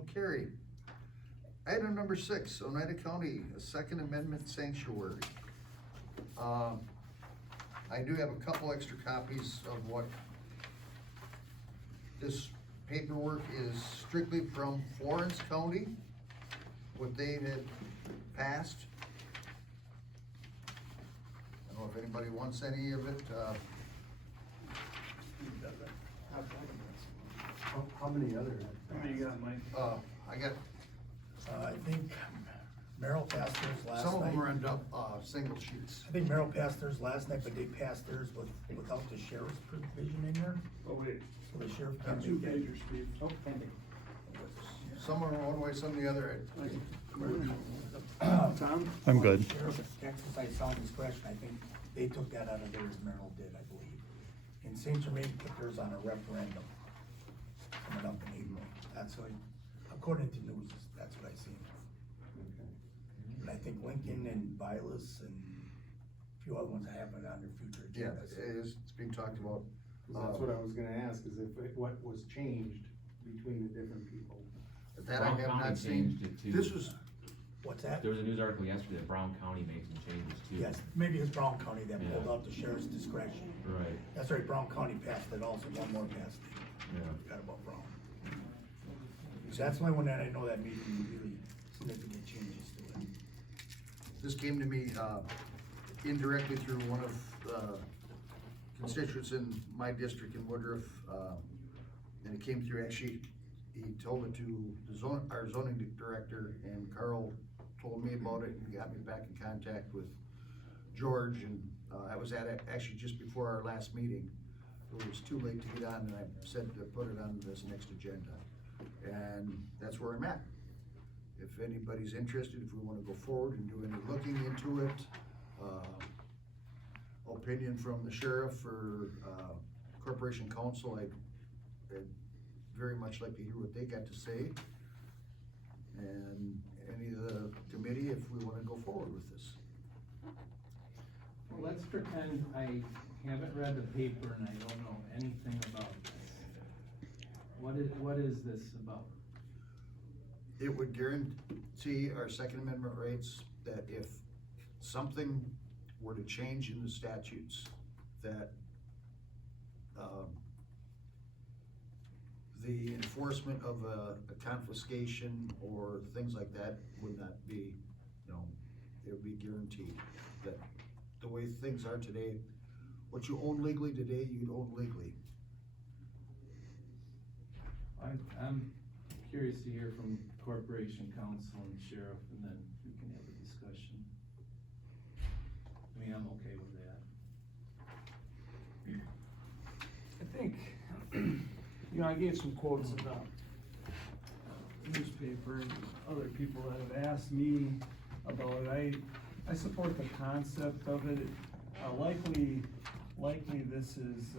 Motion will carry. Item number 6, Oneida County, a Second Amendment sanctuary. I do have a couple extra copies of what this paperwork is strictly from Florence County, what they had passed. I don't know if anybody wants any of it. How many other? How many you got, Mike? I got, I think Merrill passed theirs last night. some of them are in single sheets. I think Merrill passed theirs last night, but they passed theirs without the sheriff's provision in there, Oh, wait, so the sheriff got can two make that. pagers, Steve. Oh, pending. Some are one way, some the other. Tom? I'm good. Sheriff exercised sound discretion, I think they took that out of theirs, Merrill did, I believe. And Saint Germain put theirs on a referendum coming up in April. That's what, according to news, that's what I seen. And I think Lincoln and Vilas and a few other ones that have it on their future Yeah, agendas. it's being talked about. That's what I was gonna ask, is what was changed between the different people? That I Brown have County not seen. changed it too. This was, What's that? There was a news article yesterday that Brown County made some changes too. Yes, maybe it's Brown County that pulled Yeah. out the sheriff's discretion. Right, That's right, Brown County passed it also, one more passed it. yeah. Forgot about Brown. So that's the only one that I know that made any really significant changes to it. this came to me, indirectly through one of, constituents in my district in Woodruff, and it came through, actually, he told it to our zoning director, and Carl told me about it and got me back in contact with George, and, I was at it actually just before our last meeting. It was too late to get on, and I said to put it on this next agenda, and that's where I'm at. If anybody's interested, if we wanna go forward and do any looking into it, opinion from the sheriff or, corporation counsel, I'd very much like to hear what they got to say. And any of the committee, if we wanna go forward with this. Well, let's pretend I haven't read the paper and I don't know anything about this. What is this about? It would guarantee our Second Amendment rights that if something were to change in the statutes, that, the enforcement of a confiscation or things like that would not be, it would be guaranteed. That the way things are today, what you own legally today, you'd own legally. I'm curious to hear from corporation counsel and sheriff, and then we can have a discussion. I mean, I'm okay with that. I think, I gave some quotes in the newspaper, and other people that have asked me about it. I support the concept of it. Likely this is,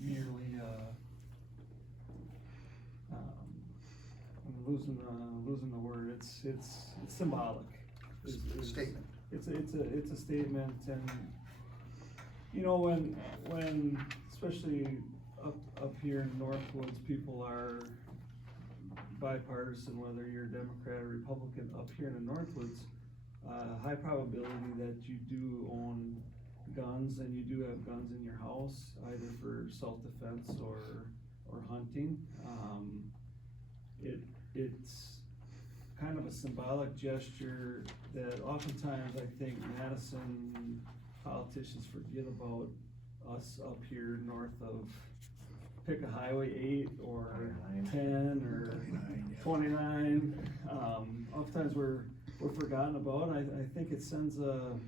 merely, I'm losing the word, it's symbolic. Statement. It's a statement, and, when, especially up here in Northwoods, people are bipartisan, whether you're Democrat or Republican, up here in the Northwoods, high probability that you do own guns, and you do have guns in your house, either for self-defense or hunting. It's kind of a symbolic gesture that oftentimes I think Madison politicians forget about us up here north of, pick a Highway 8 or 10 or 29. Oftentimes we're forgotten about. I think it sends a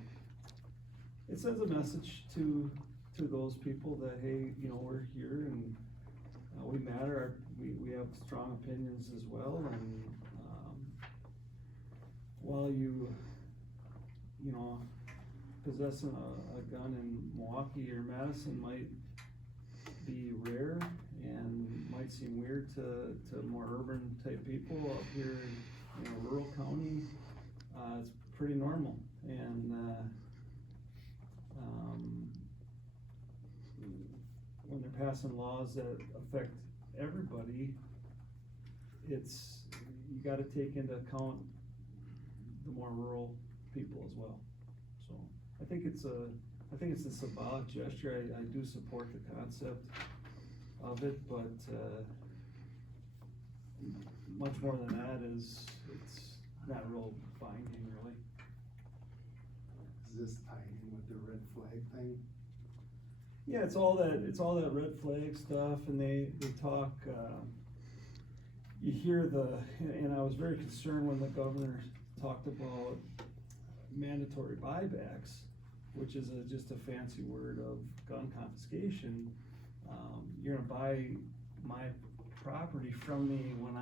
message to those people that, hey, we're here and we matter. We have strong opinions as well, and while possessing a gun in Milwaukee or Madison might be rare and might seem weird to more urban type people up here in a rural county, it's pretty normal. And when they're passing laws that affect everybody, it's, you gotta take into account the more rural people as well. So, I think it's a symbolic gesture, I do support the concept of it, but, much more than that is, it's not real binding, really. Is this tied in with the red flag thing? Yeah, it's all that red flag stuff, and they talk, you hear and I was very concerned when the governor talked about mandatory buybacks, which is just a fancy word of gun confiscation. You're gonna buy my property from me when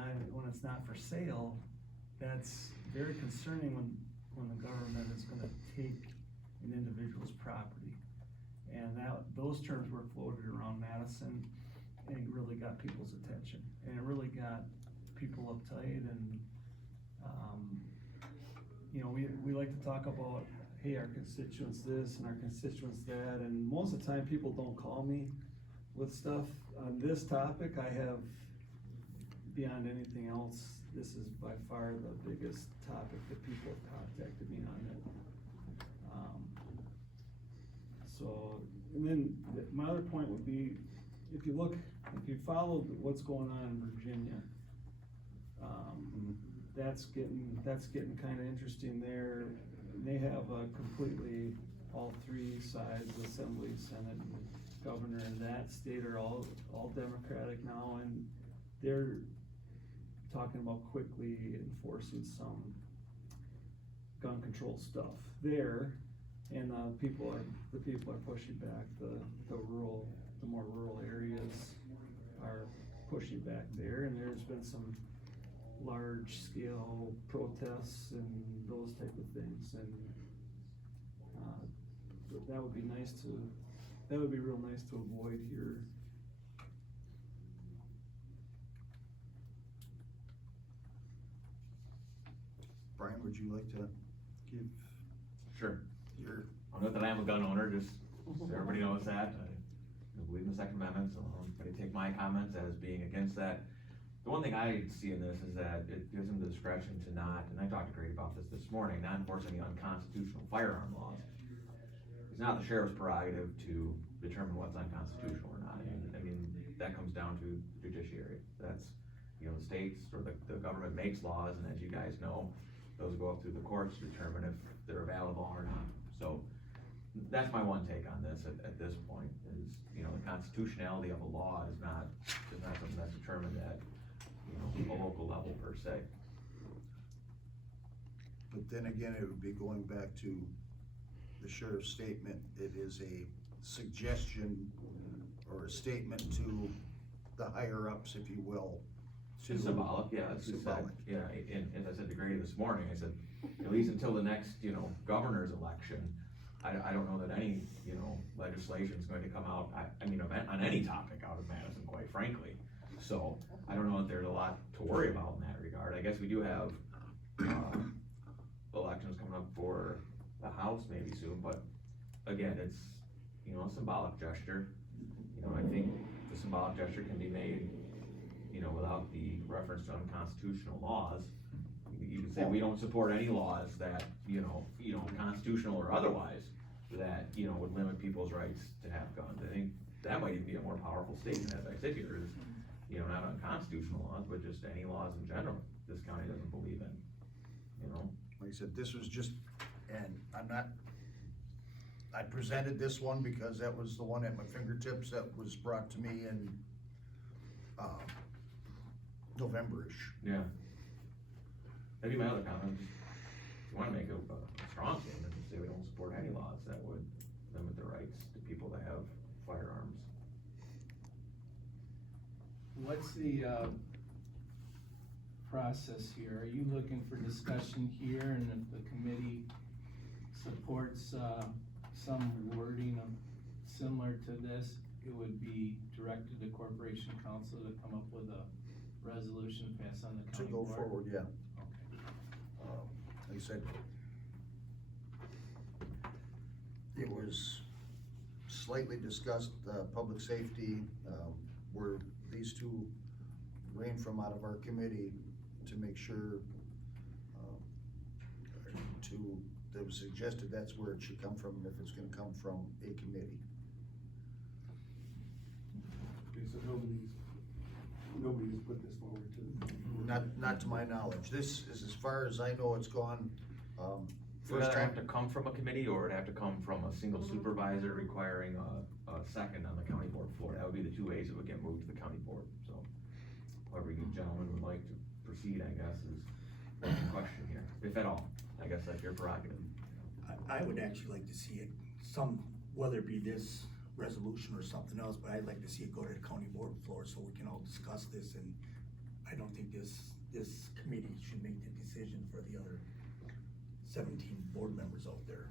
it's not for sale. That's very concerning when the government is gonna take an individual's property. And those terms were floated around Madison, and it really got people's attention, and it really got people uptight, and, you know, we like to talk about, hey, our constituents this and our constituents that, and most of the time, people don't call me with stuff. On this topic, I have, beyond anything else, this is by far the biggest topic that people have contacted me on it. So, and then my other point would be, if you follow what's going on in Virginia, that's getting kinda interesting there. They have completely, all three sides, Assembly, Senate, and Governor in that state are all Democratic now, and they're talking about quickly enforcing some gun control stuff there. And the people are pushing back, the more rural areas are pushing back there, and there's been some large scale protests and those type of things, and that would be real nice to avoid here. Brian, would you like to give Sure. your, I'm not that I am a gun owner, just so everybody knows that. I believe in the Second Amendment, so I'm gonna take my comments as being against that. The one thing I see in this is that it gives them the discretion to not, and I talked to Grady about this morning, not enforce any unconstitutional firearm laws. It's not the sheriff's prerogative to determine what's unconstitutional or not. I mean, that comes down to the judiciary. That's, you know, the states or the government makes laws, and as you guys know, those go up through the courts to determine if they're available or not. So that's my one take on this at this point is, you know, the constitutionality of a law is not something that's determined at, you know, a local level per se. but then again, it would be going back to the sheriff's statement. It is a suggestion or a statement to the higher ups, if you will. It's symbolic, yeah, it's Symbolic. yeah, and as I said to Grady this morning, I said, at least until the next, you know, governor's election, I don't know that any, you know, legislation is going to come out, I mean, on any topic out of Madison, quite frankly. So, I don't know if there's a lot to worry about in that regard. I guess we do have, elections coming up for the House maybe soon, but again, it's, you know, a symbolic gesture. You know, I think the symbolic gesture can be made, you know, without the reference to unconstitutional laws. You can say, we don't support any laws that, you know, constitutional or otherwise, that, you know, would limit people's rights to have guns. I think that might even be a more powerful statement as I sit here is, you know, not unconstitutional laws, but just any laws in general this county doesn't believe in, you know? Like I said, this was just, and I presented this one because that was the one at my fingertips that was brought to me in, November-ish. Yeah. Maybe my other comment, if you wanna make a strong statement, and say we don't support any laws that would limit the rights to people that have firearms. What's the, process here? Are you looking for discussion here, and if the committee supports, some wording of, similar to this, it would be directed to Corporation Council to come up with a resolution passed on the To county go board? forward, yeah. Okay. Like I said, it was slightly discussed, public safety, where these two rain from out of our committee to make sure, that was suggested, that's where it should come from, if it's gonna come from a committee. Okay, so nobody's put this forward to. Not to my knowledge. This is as far as I know it's gone, Would first that have time. to come from a committee, or would it have to come from a single supervisor requiring a second on the county board floor? That would be the two ways it would get moved to the county board, so. However you gentlemen would like to proceed, I guess, is the question here, if at all. I guess that's your prerogative. I would actually like to see it, whether it be this resolution or something else, but I'd like to see it go to the county board floor so we can all discuss this, and I don't think this committee should make the decision for the other 17 board members out there.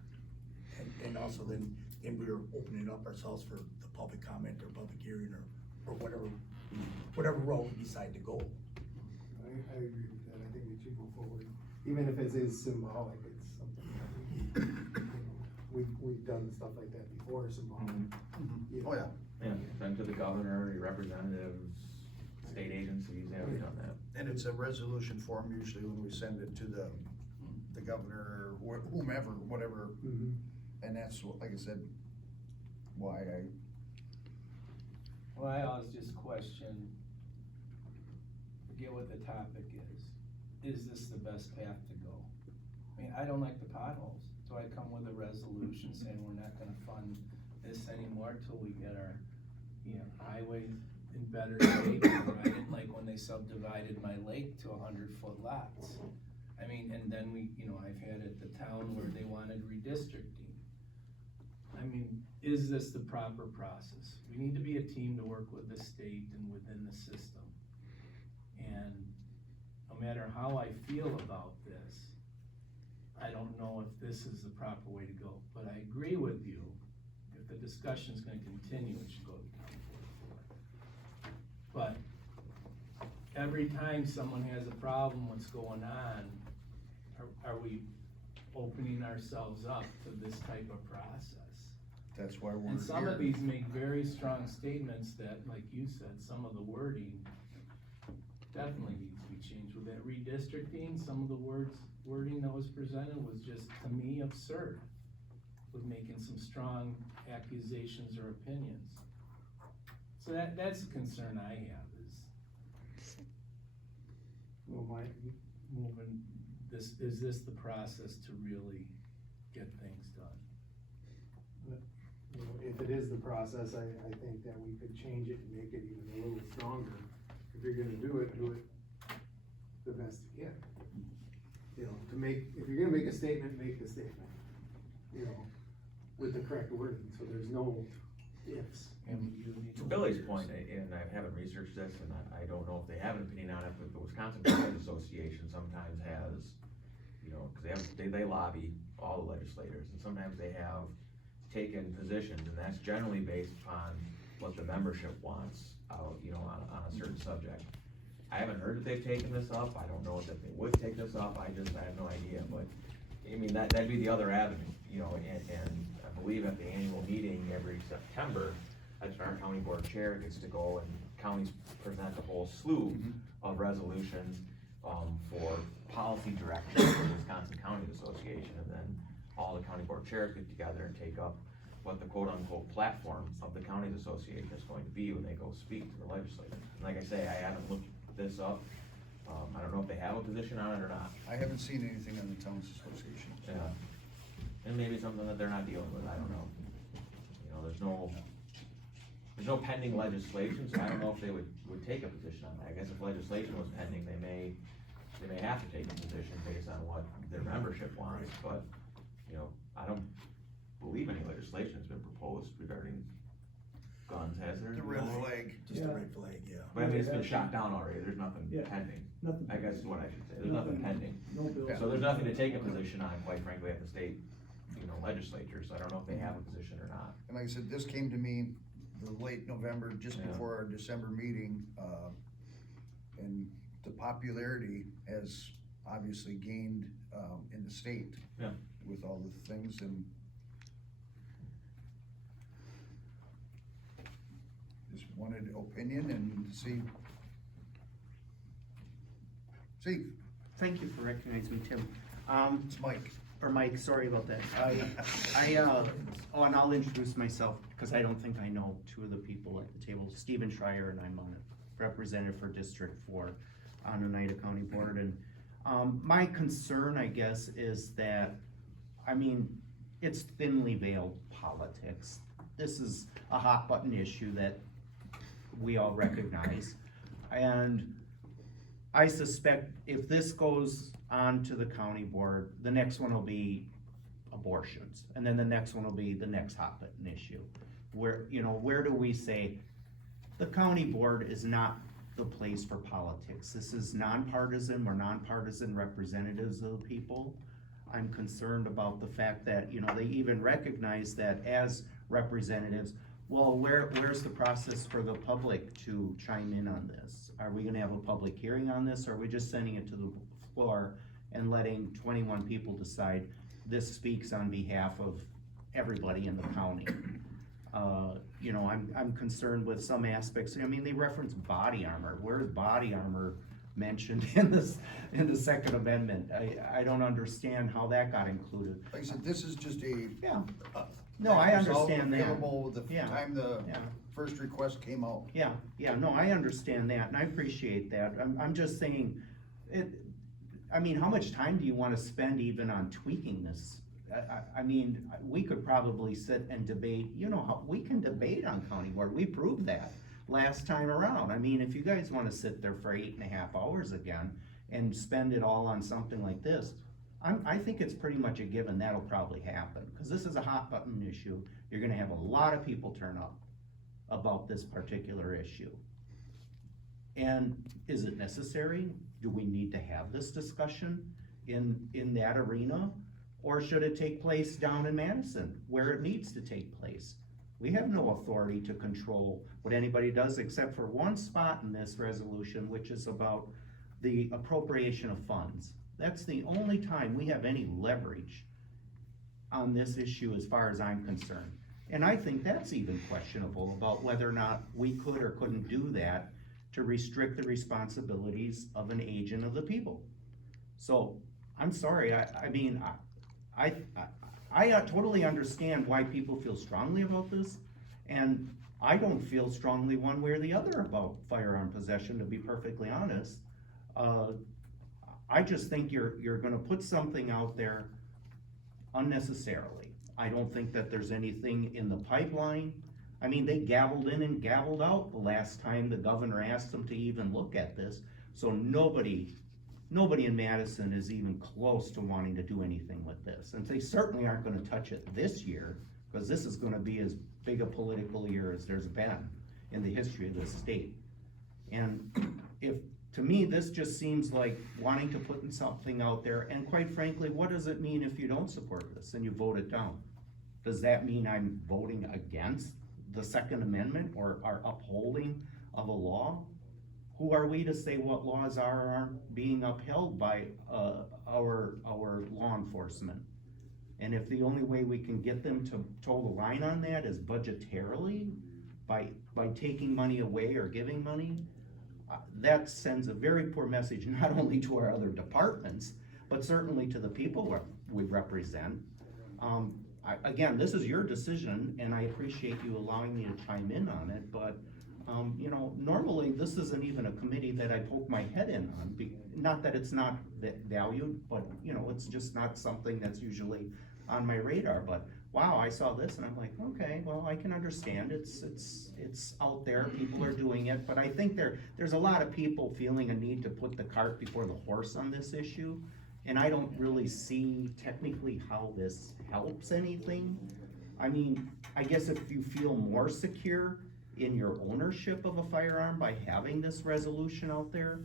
And also then we're opening up ourselves for the public comment or public hearing or whatever road we decide to go. I agree with that, I think we should go forward, even if it is symbolic, it's something that we've done stuff like that before, symbolic. You know. Oh, yeah. Yeah, send to the governor, your representatives, state agencies, yeah, we've done that. And it's a resolution form usually when we send it to the governor or whomever, whatever. Mhm. And that's, like I said, why Well, I always just question, forget what the topic is this the best path to go? I mean, I don't like the potholes, so I come with a resolution saying we're not gonna fund this anymore till we get our, highways in better shape. Or I didn't like when they subdivided my lake to 100-foot lots. I mean, and then I've had at the town where they wanted redistricting. I mean, is this the proper process? We need to be a team to work with the state and within the system. And no matter how I feel about this, I don't know if this is the proper way to go. But I agree with you, if the discussion's gonna continue, it should go to the county board floor. But every time someone has a problem, what's going on, are we opening ourselves up to this type of process? that's why we're here. And some of these make very strong statements that, like you said, some of the wording definitely needs to be changed. With that redistricting, some of the wording that was presented was just, to me, absurd, with making some strong accusations or opinions. So that's a concern I have, is Well, moving is this the process to really get things done? if it is the process, I think that we could change it and make it even a little stronger. If you're gonna do it the best you can. If you're gonna make a statement, make the statement, with the correct wording, so there's no ifs. And you need To Billy's point, and I haven't researched this, and I don't know if they have an opinion on it, but the Wisconsin County Association sometimes has, cause they lobby all the legislators, and sometimes they have taken positions, and that's generally based upon what the membership wants, on a certain subject. I haven't heard that they've taken this up, I don't know that they would take this up, I have no idea, but, I mean, that'd be the other avenue, and I believe at the annual meeting every September, that's when our county board chair gets to go and counties present a whole slew of resolutions, for policy direction for the Wisconsin County Association, and then all the county board chairs get together and take up what the quote-unquote platform of the counties association is going to be when they go speak to the legislators. And like I say, I haven't looked this up, I don't know if they have a position on it or not. I haven't seen anything on the Towns Association. Yeah, and maybe something that they're not dealing with, I don't know. There's no pending legislation, so I don't know if they would take a position on that. I guess if legislation was pending, they may have to take a position based on what their membership wants, but, I don't believe any legislation has been proposed regarding guns, has there? The red flag. Just a red flag, yeah. But I mean, it's been shot down already, there's nothing Yeah. pending, Nothing. I guess is what I should say, there's nothing pending. No bill. So there's nothing to take a position on, quite frankly, at the state, legislature, so I don't know if they have a position or not. And like I said, this came to me the late November, just Yeah. before our December meeting, and the popularity has obviously gained, in the state. Yeah. With all the things, and just wanted opinion and see Steve, Thank you for recognizing me, Tim. it's Mike. Or Mike, sorry about that. And I'll introduce myself, because I don't think I know two of the people at the table. Stephen Schreier, and I'm a representative for District 4 on Oneida County Board. And, my concern, I guess, is that, I mean, it's thinly veiled politics. This is a hot button issue that we all recognize. And I suspect if this goes on to the county board, the next one will be abortions. And then the next one will be the next hot button issue. Where do we say, the county board is not the place for politics. This is nonpartisan, we're nonpartisan representatives of the people. I'm concerned about the fact that, they even recognize that as representatives, well, where's the process for the public to chime in on this? Are we gonna have a public hearing on this, or are we just sending it to the floor and letting 21 people decide this speaks on behalf of everybody in the county? I'm concerned with some aspects. I mean, they reference body armor. Where's body armor mentioned in the Second Amendment? I don't understand how that got included. Like I said, this is just a. Yeah. No, I result understand that. Available the Yeah. time the Yeah. first request came out. Yeah, no, I understand that, and I appreciate that. I'm just saying, how much time do you wanna spend even on tweaking this? I mean, we could probably sit and debate, we can debate on county board, we proved that last time around. I mean, if you guys wanna sit there for 8.5 hours again and spend it all on something like this, I think it's pretty much a given that'll probably happen, cause this is a hot button issue. You're gonna have a lot of people turn up about this particular issue. And is it necessary? Do we need to have this discussion in that arena? Or should it take place down in Madison, where it needs to take place? We have no authority to control what anybody does except for one spot in this resolution, which is about the appropriation of funds. That's the only time we have any leverage on this issue as far as I'm concerned. And I think that's even questionable about whether or not we could or couldn't do that to restrict the responsibilities of an agent of the people. So, I'm sorry, I totally understand why people feel strongly about this, and I don't feel strongly one way or the other about firearm possession, to be perfectly honest. I just think you're gonna put something out there unnecessarily. I don't think that there's anything in the pipeline. I mean, they gavelled in and gavelled out the last time the governor asked them to even look at this, so nobody in Madison is even close to wanting to do anything with this. And they certainly aren't gonna touch it this year, because this is gonna be as big a political year as there's been in the history of this state. And to me, this just seems like wanting to put something out there, and quite frankly, what does it mean if you don't support this and you vote it down? Does that mean I'm voting against the Second Amendment or our upholding of a law? Who are we to say what laws are or aren't being upheld by our law enforcement? And if the only way we can get them to toe the line on that is budgetarily, by taking money away or giving money, that sends a very poor message, not only to our other departments, but certainly to the people we represent. Again, this is your decision, and I appreciate you allowing me to chime in on it, but normally this isn't even a committee that I poke my head in on. Not that it's not valued, but it's just not something that's usually on my radar. But wow, I saw this and I'm like, okay, well, I can understand. It's out there, people are doing it, but I think there's a lot of people feeling a need to put the cart before the horse on this issue. And I don't really see technically how this helps anything. I mean, I guess if you feel more secure in your ownership of a firearm by having this resolution out there,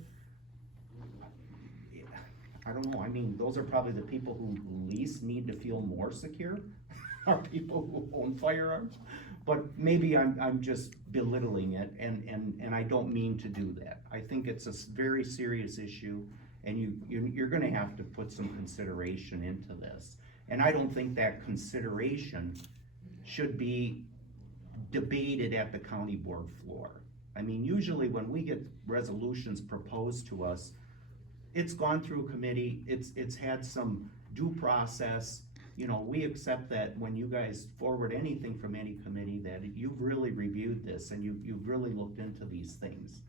I don't know, I mean, those are probably the people who least need to feel more secure, are people who own firearms. But maybe I'm just belittling it, and I don't mean to do that. I think it's a very serious issue, and you're gonna have to put some consideration into this. And I don't think that consideration should be debated at the county board floor. I mean, usually when we get resolutions proposed to us, it's gone through committee, it's had some due process. You know, we accept that when you guys forward anything from any committee, that you've really reviewed this and you've really looked into these things.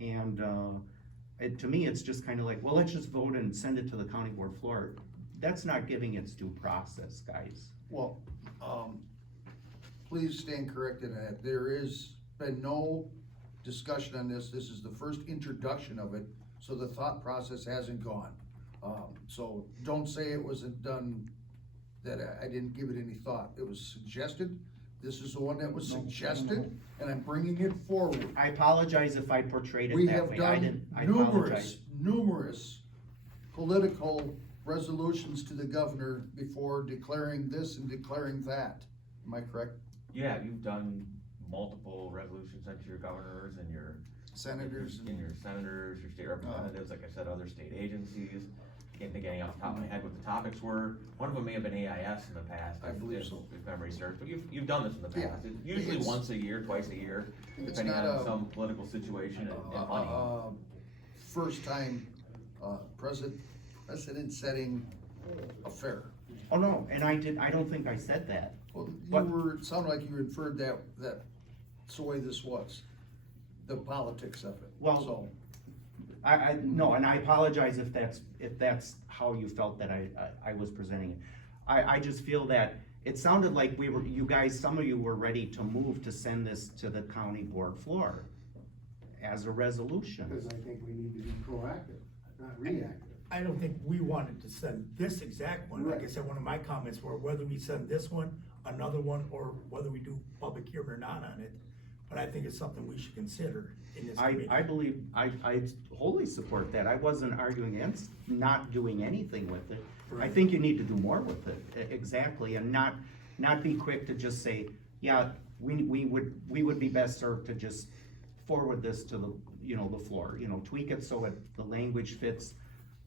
And, to me, it's just kinda like, well, let's just vote and send it to the county board floor. That's not giving its due process, guys. Well, please stand corrected in that. There is been no discussion on this. This is the first introduction of it, so the thought process hasn't gone. So don't say it wasn't done, that I didn't give it any thought. It was suggested. This is the one that was suggested, and I'm bringing it forward. I apologize if I portrayed it We that have way. done I apologize. numerous political resolutions to the governor before declaring this and declaring that. Am I correct? Yeah, you've done multiple resolutions sent to your governors and your Senators and your senators, your state representatives, like I said, other state agencies. Can't think of any off the top of my head what the topics were. One of them may have been AIS in the past. I believe so. If memory serves, but you've done this in the Yeah. past. It's usually It's- once a year, twice a year, it's depending not on a- some political situation and money. First time, precedent setting affair. Oh, no, and I don't think I said that. Well, you But- were, it sounded like you inferred that's the way this was, the politics of it. Well, So, No, and I apologize if that's how you felt that I was presenting it. I just feel that it sounded like you guys, some of you were ready to move to send this to the county board floor as a resolution. Because I think we need to be proactive, not reactive. I don't think we wanted to send this exact one, like I Right. said, one of my comments were whether we send this one, another one, or whether we do public hearing or not on it. But I think it's something we should consider in this committee. I believe, I wholly support that. I wasn't arguing against not doing anything with it. I Right. think you need to do more with it, exactly, and not be quick to just say, yeah, we would be best served to just forward this to the floor, tweak it so the language fits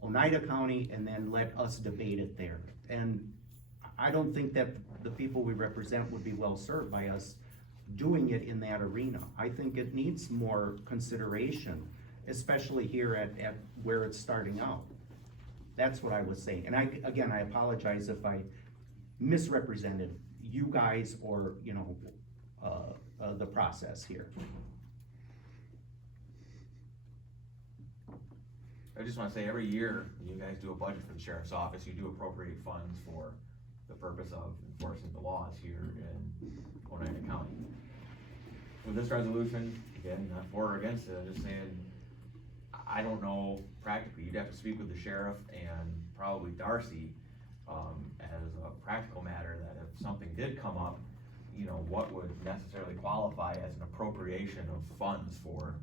Oneida County, and then let us debate it there. And I don't think that the people we represent would be well served by us doing it in that arena. I think it needs more consideration, especially here at where it's starting out. That's what I was saying. And I apologize if I misrepresented you guys or, the process here. I just wanna say, every year, when you guys do a budget for the sheriff's office, you do appropriate funds for the purpose of enforcing the laws here in Oneida County. With this resolution, again, not for or against it, I'm just saying, I don't know practically, you'd have to speak with the sheriff and probably Darcy, as a practical matter, that if something did come up, what would necessarily qualify as an appropriation of funds for,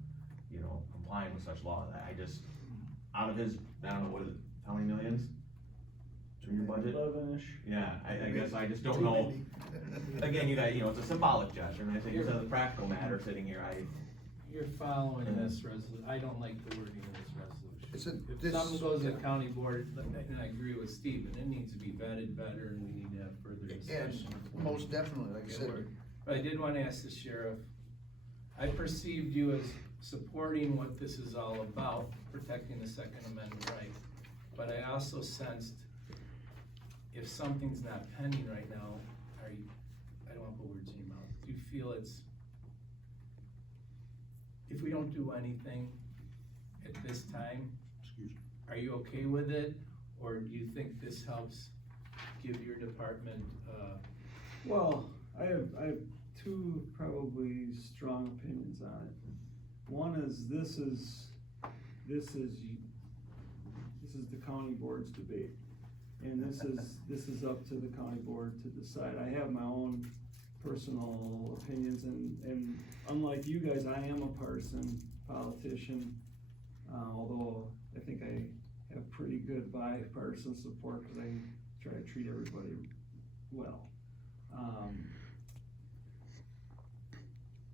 complying with such laws. I just, out of his, I don't know, what is it, how many millions? To your budget? 11-ish. Yeah, I guess I just don't know. Again, you guys, it's a symbolic gesture, and I think it's a practical matter sitting here, You're following this I don't like the wording of this It's a- resolution. If this- something goes to yeah. county board, and I agree with Steve, and it needs to be vetted better, and we need to have further discussion. And most definitely, like I Okay, said, word. But I did wanna ask the sheriff, I perceived you as supporting what this is all about, protecting the Second Amendment right. But I also sensed, if something's not pending right now, I don't wanna put words in your mouth, do you feel if we don't do anything at this time, are you okay with it? Or do you think this helps give your department, Well, I have two probably strong opinions on it. One is this is the county board's debate. And this is up to the county board to decide. I have my own personal opinions, and unlike you guys, I am a partisan politician. Although I think I have pretty good bipartisan support, because I try to treat everybody well.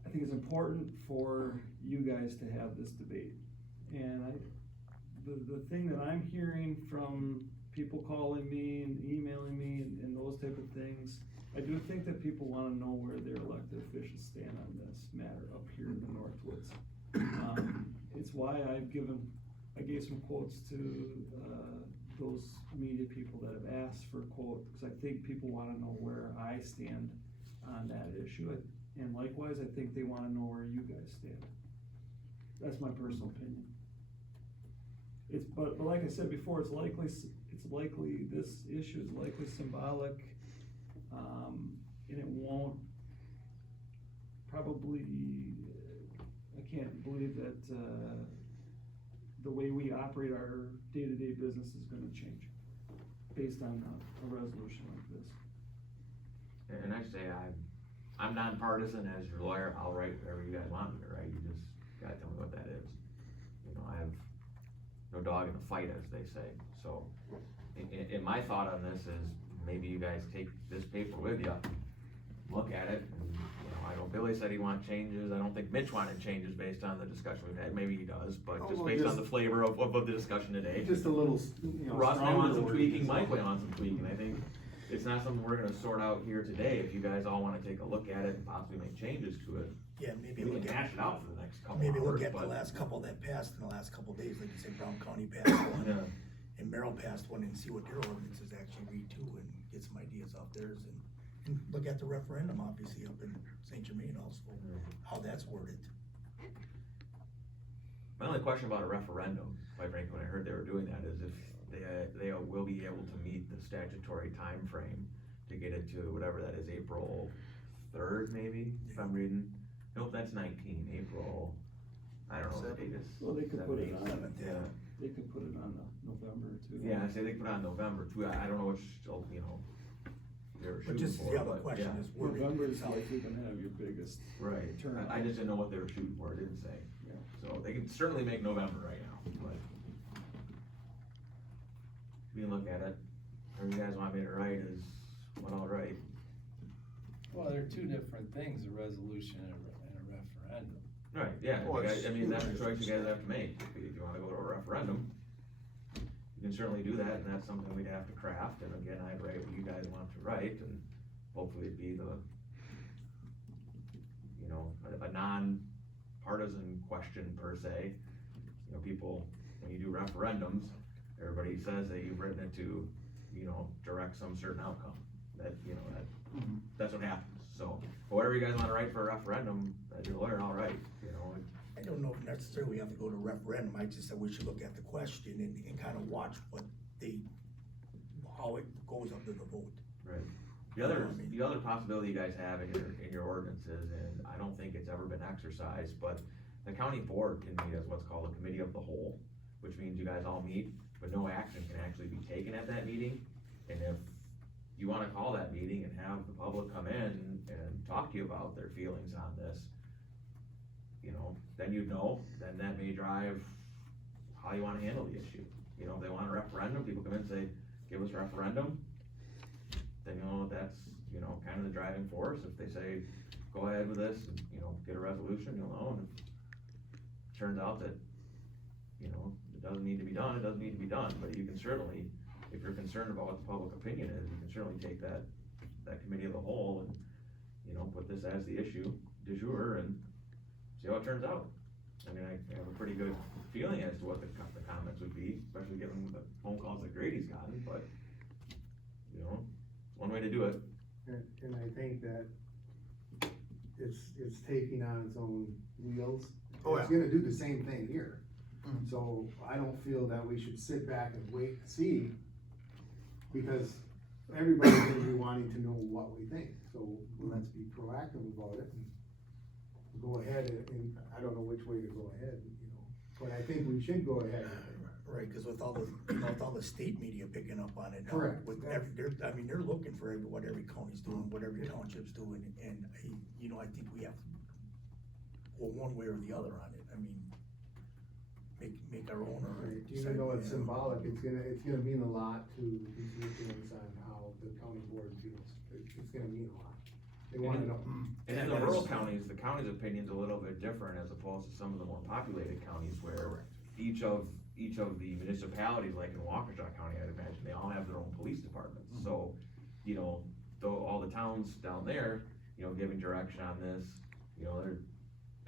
I think it's important for you guys to have this debate. And the thing that I'm hearing from people calling me and emailing me and those type of things, I do think that people wanna know where their elected officials stand on this matter up here in the Northwoods. It's why I've given I gave some quotes to, those media people that have asked for a quote, cause I think people wanna know where I stand on that issue. And likewise, I think they wanna know where you guys stand. That's my personal opinion. But like I said before, this issue is likely symbolic, and it won't probably, I can't believe that, the way we operate our day-to-day business is gonna change based on a resolution like this. And I say, I'm nonpartisan as your lawyer, I'll write whatever you guys want me to write, you just gotta tell me what that is. You know, I have no dog in the fight, as they say, so, and my thought on this is, maybe you guys take this paper with you, look at it, and, you know, I know Billy said he wanted changes, I don't think Mitch wanted changes based on the discussion we've had, maybe he does, but just well, based on just- the flavor of the discussion today. Just a little, Russ may want some stronger tweaking, wording. Mike may want some tweaking, I think it's not something we're gonna sort out here today, if you guys all wanna take a look at it and possibly make changes to it. Yeah, maybe We look can at, hash it out for the next couple maybe hours, look at the but- last couple that passed in the last couple days, like you said, Brown County passed one. Yeah. And Merrill passed one, and see what their ordinances actually read too, and get some ideas off theirs, and look at the referendum, obviously, up in Saint Germain also, how that's worded. My only question about a referendum, quite frankly, when I heard they were doing that, is if they will be able to meet the statutory time frame to get it to whatever that is, April 3rd, maybe, if I'm reading. Nope, that's 19, April, I don't know what the date is. Well, they could put it 7th, on, 7th, yeah. they could put it on November too. Yeah, I say they put it on November too, I don't know which, still, you know, they were But shooting just for, the other but, question yeah. is wording November is itself. likely gonna have your biggest Right, turnout. I just didn't know what they were shooting for, it didn't say. Yeah. So they can certainly make November right now, but. We can look at it, whatever you guys want me to write is what I'll write. Well, they're two different things, a resolution and a referendum. Right, yeah, Well, you guys, I mean, that's a it's- choice you guys have to make, if you wanna go to a referendum. You can certainly do that, and that's something we'd have to craft, and again, I'd write what you guys want to write, and hopefully it'd be the, you know, a non-partisan question per se. You know, people, when you do referendums, everybody says that you've written it to, you know, direct some certain outcome, that, you know, that's what happens, so, whatever you guys wanna write for a referendum, as your lawyer, I'll write, you know, I don't know if necessarily we have to go to referendum, I just said we should look at the question and kind of watch how it goes up to the vote. right. The other possibility you guys have in your ordinances, and I don't think it's ever been exercised, but the county board can meet as what's called a committee of the whole, which means you guys all meet, but no action can actually be taken at that meeting. And if you wanna call that meeting and have the public come in and talk to you about their feelings on this, you know, then you'd know, then that may drive how you wanna handle the issue. You know, if they want a referendum, people come in and say, give us a referendum, then you know that's, you know, kind of the driving force. If they say, go ahead with this, and, you know, get a resolution, you'll know, and if it turns out that, you know, it doesn't need to be done, it doesn't need to be done, but you can certainly, if you're concerned about what the public opinion is, you can certainly take that committee of the whole and, you know, put this as the issue du jour and see how it turns out. I mean, I have a pretty good feeling as to what the comments would be, especially given the phone calls that Grady's gotten, but, you know, it's one way to do it. And I think that it's taking on its own wheels. Oh, It's yeah. gonna do the same thing here. Mhm. So I don't feel that we should sit back and wait and see, because everybody's gonna be wanting to know what we think. So let's be proactive about it and go ahead and I don't know which way to go ahead, you know, but I think we should go ahead with it. Right, cause with all the, you know, with all the state media picking up on it now. Correct. With they're looking for what every county's doing, what every township's doing, and, you know, I think we have to go one way or the other on it, I mean, make our own. or Right, decide, even though it's yeah. symbolic, it's gonna mean a lot to constituents on how the county board feels. It's gonna mean a lot. They wanna know. And in the rural counties, the county's opinion's a little bit different as opposed to some of the more populated counties where each of the municipalities, like in Waukesha County, I'd imagine, they all have their own police departments. So, you know, though all the towns down there, you know, giving direction on this, you know,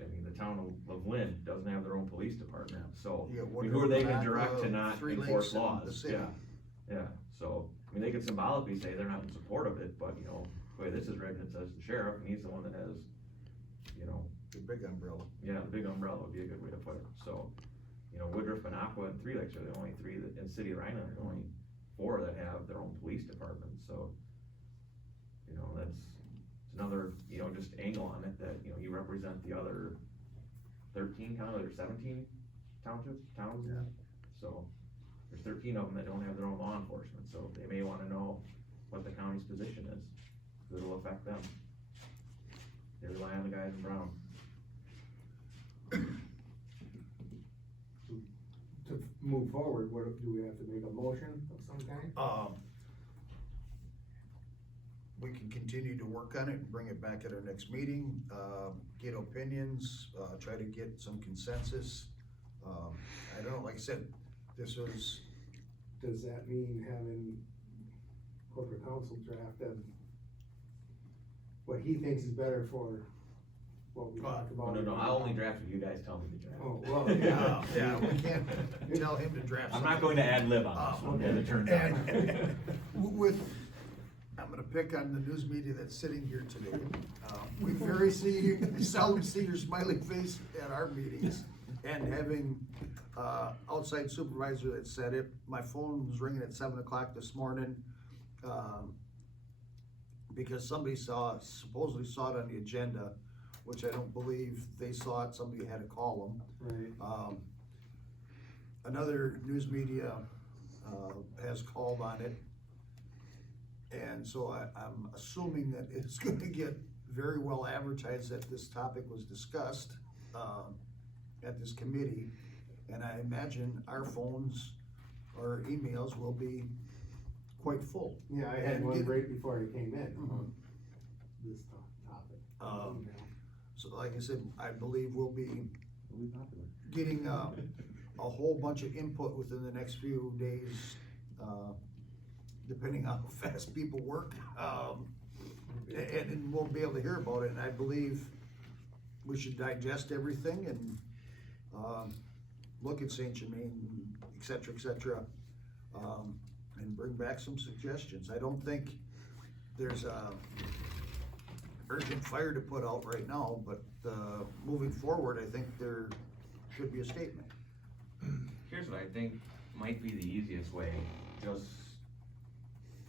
I mean, the town of Lynn doesn't have their own police department, so, You got I mean, who are they to Oneida, direct to not 3 enforce lakes in the laws? city. Yeah, so, I mean, they could symbolically say they're not in support of it, but, you know, the way this is written, it says the sheriff, and he's the one that has, you know, The big umbrella. yeah, the big umbrella would be a good way to put it, so, you know, Woodruff, Minocqua, and 3 Lakes are the only 3 that, in the city of Rhineland are the only 4 that have their own police departments, so, you know, that's another, you know, just angle on it, that, you know, you represent the other 13 counties, or 17 towns, Yeah. so, there's 13 of them that don't have their own law enforcement, so they may wanna know what the county's position is, 'cause it'll affect them. They rely on the guys in Brown. To move forward, what, do we have to make a motion of some kind? We can continue to work on it and bring it back at our next meeting, get opinions, try to get some consensus. I don't know, like I said, this was, Does that mean having corporate counsel draft what he thinks is better for what we talked about? No, I only draft what you guys tell me to draft. Oh, well, yeah, we can't tell him to draft I'm something. not going to ad lib on this one, as it turns out. And with, I'm gonna pick on the news media that's sitting here today. We very seldom see your smiling face at our meetings, and having, outside supervisor that said it, my phone was ringing at 7 o'clock this morning, because somebody supposedly saw it on the agenda, which I don't believe they saw it, somebody had to call them. Right. Another news media, has called on it. And so I'm assuming that it's gonna get very well advertised that this topic was discussed, at this committee. And I imagine our phones or emails will be quite full. Yeah, I had And one get- right before I came in Mhm. on this topic. Email. So like I said, I believe we'll be getting, a whole bunch of input within the next few days, depending on how fast people work. And we'll be able to hear about it, and I believe we should digest everything and, look at Saint Germain, et cetera, and bring back some suggestions. I don't think there's a urgent fire to put out right now, but, moving forward, I think there should be a statement. Here's what I think might be the easiest way, just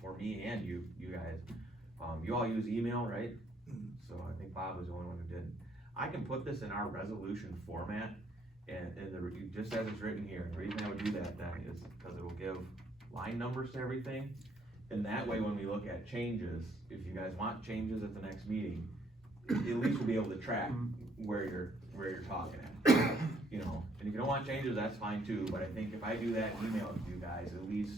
for me and you guys. You all use email, right? So I think Bob was the only one who didn't. I can put this in our resolution format, and just as it's written here. The reason I would do that then is because it will give line numbers to everything. And that way, when we look at changes, if you guys want changes at the next meeting, at least we'll be able to track where you're talking at. You know, and if you don't want changes, that's fine too, but I think if I do that and email it to you guys, at least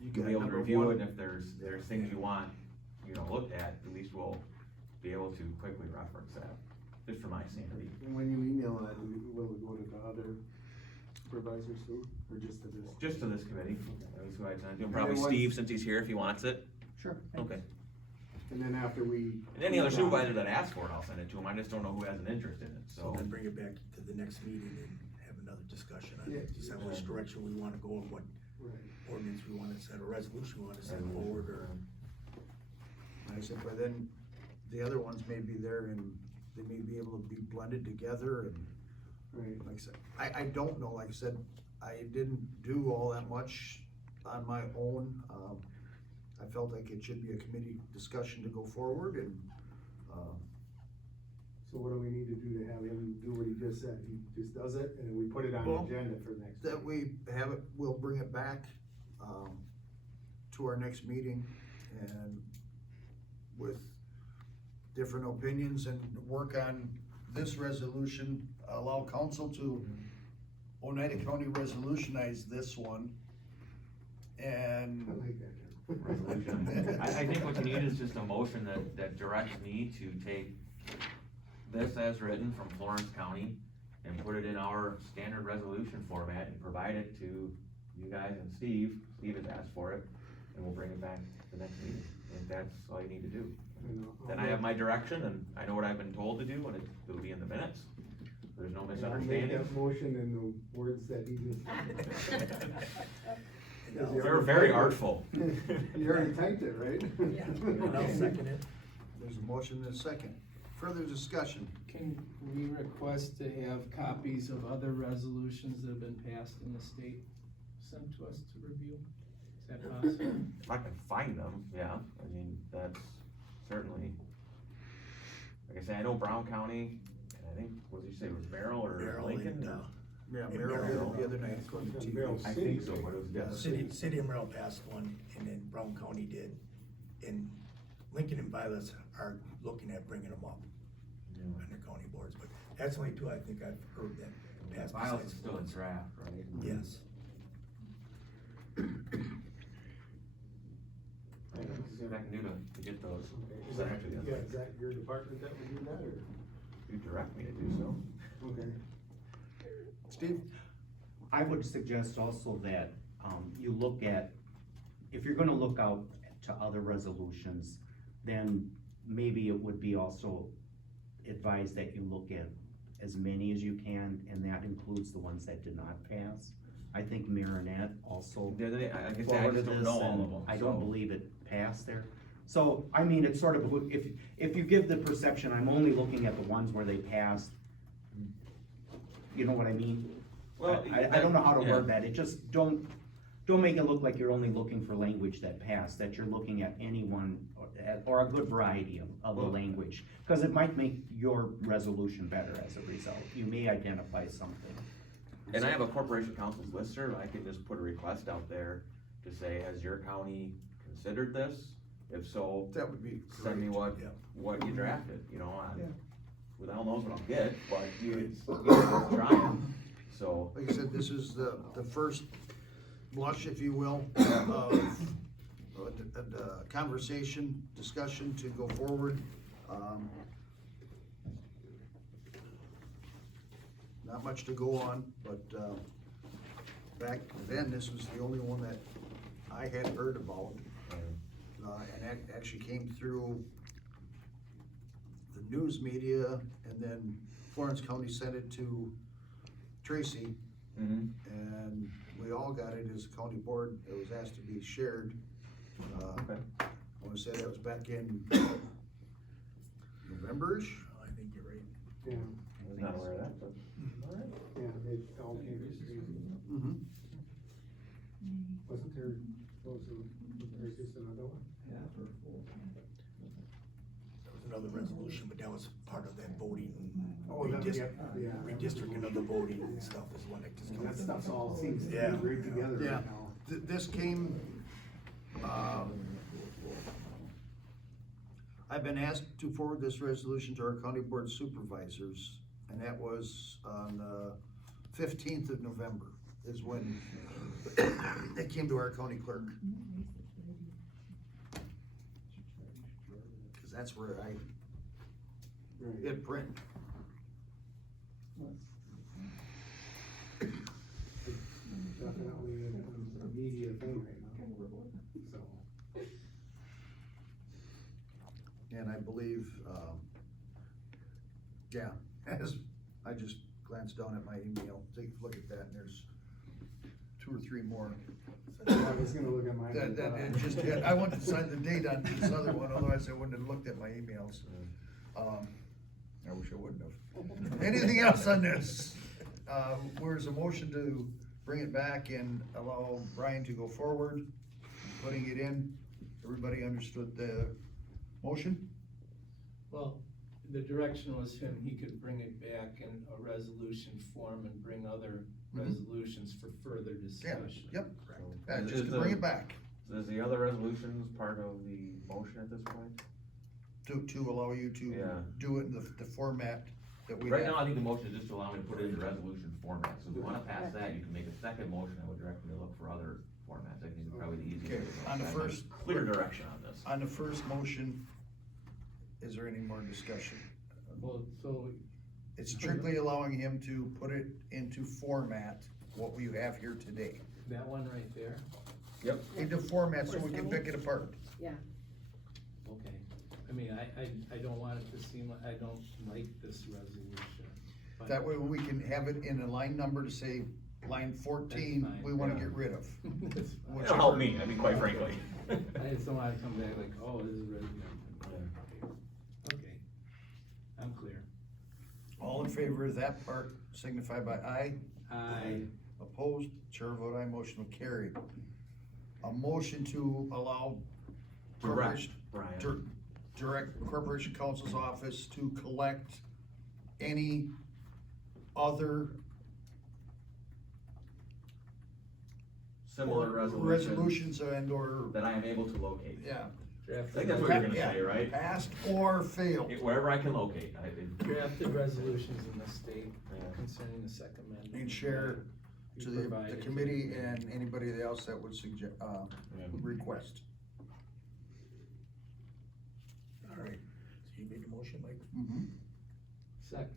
you'll got be able to number review one. it, and if there's things you want, you know, looked at least we'll be able to quickly reference that, just for my sanity. And when you email that, will it go to the other supervisors too, or just to this? Just to this committee, that's who I sent to, And probably then once- Steve, since he's here, if he wants it. Sure. Okay. And then after we. And any other supervisor that asks for it, I'll send it to him, I just don't know who has an interest in it, So so. then bring it back to the next meeting and have another discussion on Yeah. it, decide which direction we wanna go and what Right. ordinance we wanna set, or resolution we wanna set forward, or. Like I said, by then, the other ones may be there and they may be able to be blended together, and Right. like I said, I don't know, like I said, I didn't do all that much on my own. I felt like it should be a committee discussion to go forward, and, So what do we need to do to have him do what he just said? He just does it, and then we put it on Well, the agenda for next. that we have it, we'll bring it back, to our next meeting, and with different opinions, and work on this resolution, allow council to Oneida County resolutionize this one, and. I like that. Resolution. I think what you need is just a motion that directs me to take this as written from Florence County and put it in our standard resolution format and provide it to you guys and Steve has asked for it, and we'll bring it back to the next meeting, and that's all you need to do. Then I have my direction, and I know what I've been told to do, and it'll be in the minutes, there's no I'll make misunderstanding. that motion in the words that he just. They were very artful. You already typed it, right? And I'll second it. There's a motion and a second. Further discussion? Can we request to have copies of other resolutions that have been passed in the state sent to us to review? Is that possible? If I can find them, yeah, I mean, that's certainly, like I say, I know Brown County, and I think, what did you say, it was Merrill or Merrill Lincoln? and, or- Yeah, In Merrill Merrill. did it the other night, according to TV. Merrill I City, think so, but it was, yeah. City of Merrill passed one, and then Brown County did, and Lincoln and Violet are looking at bringing them up on their county boards, but that's only two I think I've heard that passed. Miles besides is still in Florence. draft, right? Yes. I can see what I can do to get those. Is that, yeah, is that your department that would do that, or? You direct me to do so. Okay. Steve? I would suggest also that, you look at, if you're gonna look out to other resolutions, then maybe it would be also advised that you look at as many as you can, and that includes the ones that did not pass. I think Marinette also Yeah, I can say, I forwarded just don't this, know all of and them. I don't so- believe it passed there. So, I mean, it's sort of, if you give the perception, I'm only looking at the ones where they passed, you know what I mean? Well, I don't know how to yeah. word that, it just, don't make it look like you're only looking for language that passed, that you're looking at anyone, or a good variety of the Well- language. Cause it might make your resolution better as a result, you may identify something. And I have a corporation council's listserv, I can just put a request out there to say, has your county considered this? If so, That would be send me great. what you drafted, you know, Yeah. who the hell knows what I'll get, but it's worth trying, so. Like I said, this is the first blush, if you will, of a conversation, discussion to go forward. Not much to go on, but, back then, this was the only one that I had heard about. And that actually came through the news media, and then Florence County sent it to Tracy, Mhm. and we all got it as a county board. It was asked to be shared. Okay. I wanna say that was back in November-ish. I think you're right. Yeah, I was not aware of that, but, all right. yeah, it all came to Tracy. Mm-hmm. Wasn't there just another one? There was another resolution, but that was part of that voting, Oh, that- yeah. redistricting of the voting and stuff is one that just. And that stuff's all seems to be Yeah. right together Yeah. right now. This came, I've been asked to forward this resolution to our county board supervisors, and that was on the 15th of November is when it came to our county clerk. Cause that's where I Right. hit print. Definitely a media thing right now, so. And I believe, yeah, as I just glanced down at my email, take a look at that, and there's 2 or 3 more. I was gonna look at mine. That it just, I wanted to sign the date on this other one, otherwise I wouldn't have looked at my emails. I wish I wouldn't have. Anything else on this? Where's a motion to bring it back and allow Brian to go forward, putting it in? Everybody understood the motion? Well, the direction was him, he could bring it back in a resolution form and bring other resolutions for further discussion. Yep, Is- just is to bring the- it back, So is the other resolutions part of the motion at this point? to allow you to Yeah. do it in the format that we Right now, I have. think the motion is just to allow me to put it in resolution format, so if you wanna pass that, you can make a second motion, I would direct me to look for other formats, I think it's probably the easiest. Okay, on the Have a first- Clear direction on this. On the first motion, is there any more discussion? Well, so, It's strictly allowing him to put it into format, what we have here today. that one right there, Yep. Into format so we can pick it apart. okay. I mean, I don't want it to seem like, I don't like this resolution, That way we can have it in a line number to say, line 14, That's fine. we wanna Yeah. get rid of. That's fine. It'll help me, I mean, quite frankly. I just don't wanna come back like, oh, this is resident. Okay, I'm clear. All in favor of that part, signify by aye. I, Opposed, chair vote aye, motion will carry. A motion to allow Direct, corporation, Brian. direct corporation counsel's office to collect any other Similar resolutions resolutions and or, that I am able to locate. yeah. I think that's what you're gonna say, right? Passed or failed. Wherever I can locate, drafted resolutions in the state Yeah. concerning the second amendment. And share Be to the provided to committee and anybody else that would suggest, Yeah. request. All right, so you made the motion, Mike? Mhm. Second.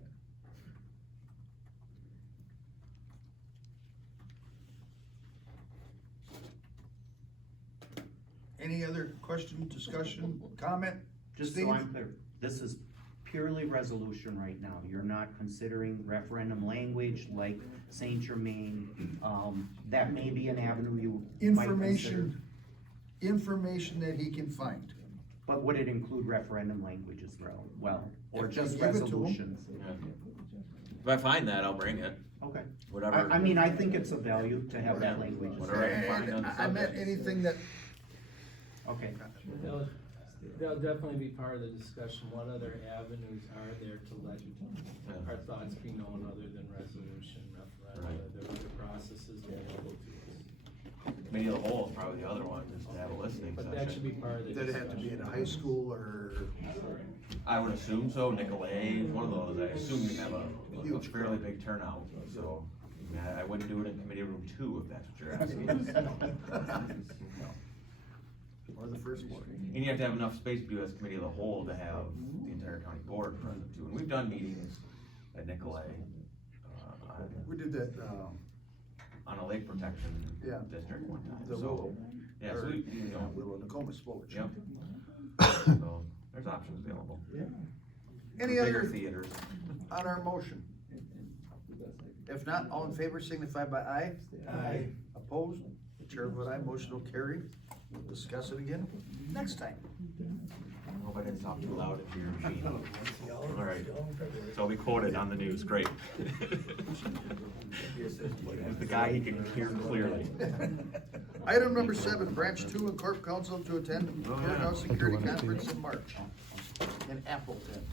Any other question, discussion, comment? Just Steve? so I'm clear, this is purely resolution right now, you're not considering referendum language like Saint Germain, that may be an avenue you might consider. Information that he can find. But would it include referendum language as well, or If you just give it to 'em. resolutions? Yeah. If I find that, I'll bring it, Okay, whatever. I mean, I think it's a value to have that language. as Whatever I can find on And the I meant subject. anything that, Okay, They'll definitely be part of the discussion, what other avenues are there to let our thoughts be known other than resolution, referendum, Right. are there other processes available to us? Committee of the whole is probably the other one, just to have a listening But that should be session. part of the did it discussion. have to be in a high school or? I would assume so, Nicolay, one of those, I assume you have a Huge fairly big turnout, so. I mean, I wouldn't do it in committee room 2 if that's what you're asking. Or the first one. And you have to have enough space to do as committee of the whole to have the entire county board present too. And we've done meetings at Nicolay, We did that, on a lake protection Yeah. district one time, The so. Willow. Yeah, so we, you know, Willow Nokomis Village. yep. So, there's options available. Any Bigger other theaters. on our motion? If not, all in favor signify by aye. Aye. Opposed? Chair vote aye, motion will carry. We'll discuss it again next time. Hope I didn't talk too loud into your machine. All right, so I'll be quoted on the news, great. The guy, he can hear clearly. Item number 7, branch 2 and corp council to attend courthouse security conference in March in Appleton.